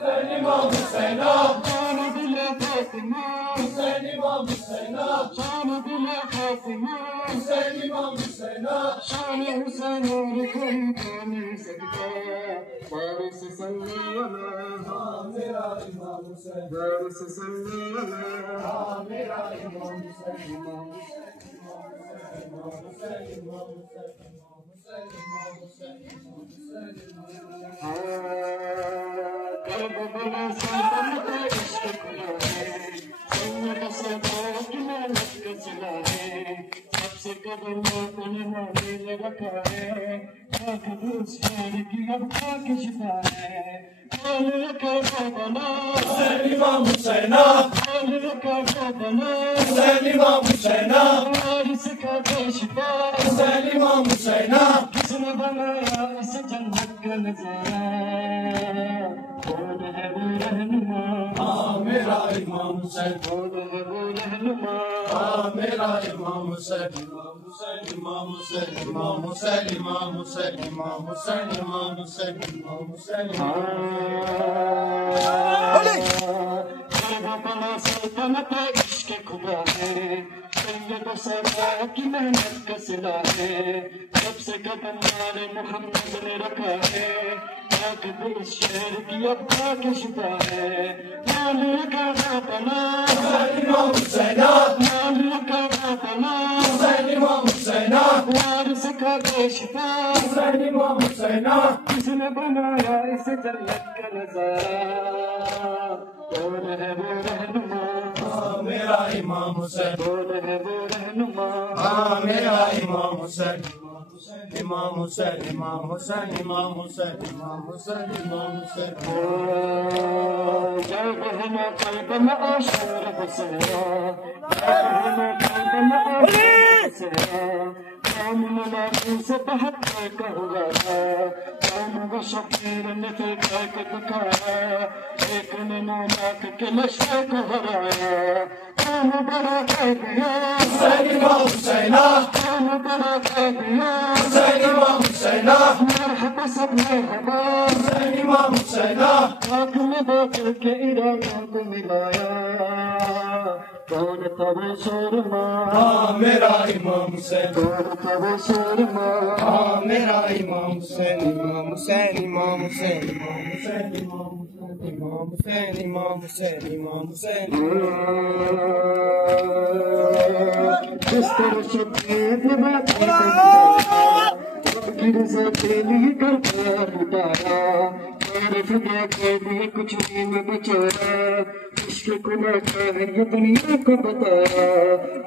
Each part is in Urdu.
امام حسین جان دل فاطمہ حسین امام حسین جان دل فاطمہ حسین امام حسین شان حسین اور کوئی تو نہیں سکتا وارث صلی اللہ میرا امام حسین وارث صلی اللہ میرا امام حسین امام حسین امام حسین کربلا سلطنت عشق کھلا ہے سید صداق کی محنت کا صلہ ہے سب سے قدم اپنے معامل رکھا ہے آنکھ دوس شہر کی اب خاک شفا ہے بول کربلا حسین امام حسین بول کربلا حسین امام حسین وارث کا بے شفا حسین امام حسین کس نے بنایا اس جنت کا نظارہ کون ہے وہ رہنما میرا امام حسین کون ہے وہ رہنما میرا امام حسین امام حسین امام حسین امام حسین امام حسین امام حسین امام حسین کربلا سلطنت عشق خدا ہے سید صداق کی محنت کا صلہ ہے سب سے قدم والے محمد نے رکھا ہے آنکھ اس شہر کی اب خاک شفا ہے مالی کا غابنا حسین امام حسین مالی کا غابنا حسین امام حسین وارث کا بے شفا حسین امام حسین کس نے بنایا اس جنت کا نظارہ کون ہے وہ رہنما میرا امام حسین کون ہے وہ رہنما میرا امام حسین امام حسین امام حسین امام حسین امام حسین امام حسین یا بہن قلب میں عاشور حسین یا بہن قلب میں عاشور حسین قوم ملاقوں سے بہت کا ہوا تھا قوم و شبیر نے فکر کو دکھایا ایک نے نولاک کے لشکر کو ہرایا قوم بڑا کہہ دیا حسین امام حسین قوم بڑا کہہ دیا حسین امام حسین مرحبا سب مرحبا حسین امام حسین آنکھ میں باطل کے ارادوں کو ملایا کون تھا وہ سورما میرا امام حسین کون تھا وہ سورما میرا امام حسین امام حسین امام حسین امام حسین امام حسین امام حسین امام حسین جس طرح شبیر نے باقی کی رضا کے لیے کرتا لٹایا میرے فدا کے لیے کچھ بھی نہ بچایا عشق کو نہ ہے یہ دنیا کو بتایا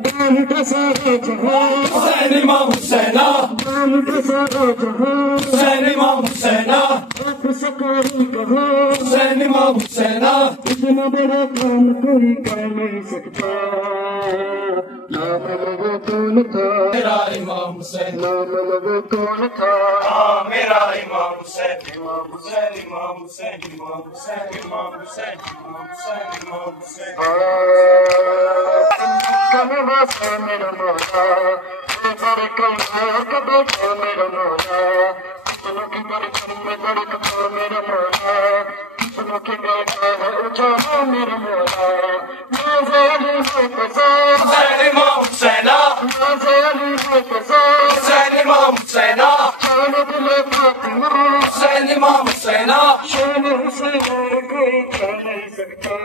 بال کا سارا جہاں حسین امام حسین بال کا سارا جہاں حسین امام حسین آپ سکاری کہا حسین امام حسین اتنا بڑا کام کوئی کر نہیں سکتا نام وہ کون تھا میرا امام حسین نام وہ کون تھا میرا امام حسین امام حسین امام حسین امام حسین امام حسین امام حسین امام حسین کم واسطہ میرا مولا میرے کلمہ کا بیٹا میرا مولا کتنوں کی درکن میں دھڑکتا میرا مولا کتنوں کی بیٹا ہے اجالا میرا مولا نازے علی ہو قضا حسین امام حسین نازے علی ہو قضا حسین امام حسین شان دل فاطمہ حسین امام حسین شان حسین اور کوئی کہہ نہیں سکتا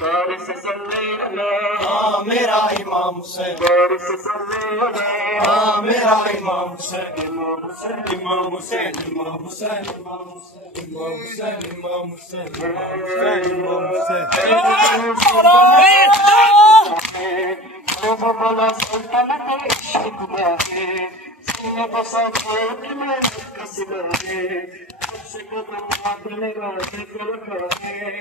وارث صلی اللہ میرا امام حسین وارث صلی اللہ میرا امام حسین امام حسین امام حسین امام حسین امام حسین امام حسین امام حسین امام حسین کربلا سلطنت عشق خدا ہے سید صداق کی محنت کا صلہ ہے سب سے قدم اپنے راستے کو رکھا ہے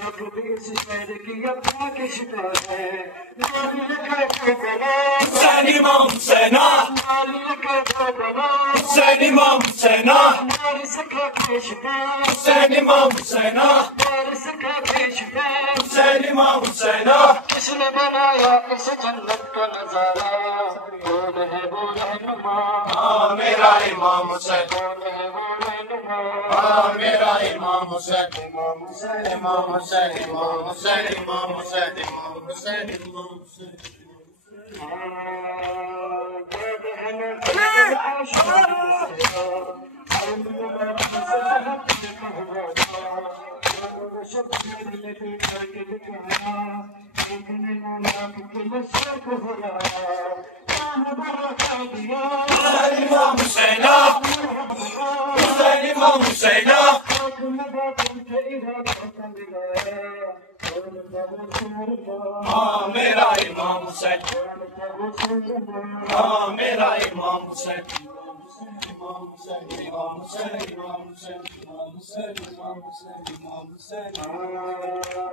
آنکھ بھی اس شہر کی اب خاک شفا ہے مالی کا کربلا حسین امام حسین مالی کا کربلا حسین امام حسین وارث کا بے شفا حسین امام حسین وارث کا بے شفا حسین امام حسین کس نے بنایا اس جنت کا نظارہ کون ہے وہ رہنما میرا امام حسین کون ہے وہ رہنما میرا امام حسین امام امام حسین امام حسین امام حسین امام حسین امام حسین امام حسین امام حسین ہاں میرا امام حسین ہاں میرا امام حسین امام حسین امام حسین امام حسین امام حسین امام حسین امام حسین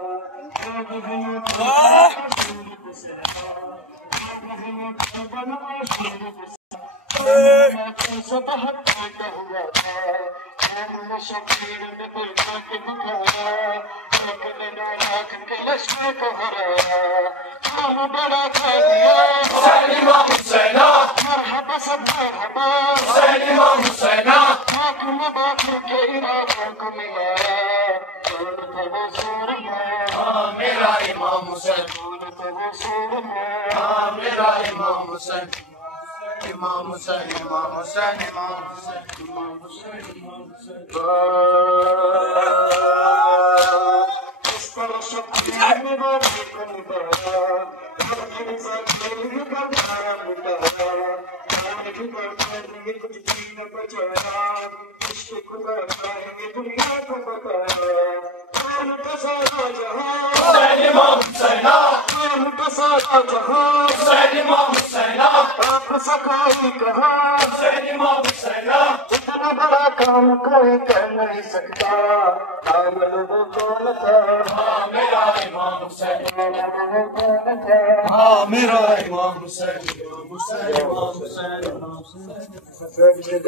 میرا امام حسین ہاں میرا امام حسین امام حسین امام حسین امام حسین امام حسین امام حسین اتنا بڑا کام کوئی کر نہیں سکتا میرا امام حسین ہاں میرا امام حسین امام حسین امام حسین امام حسین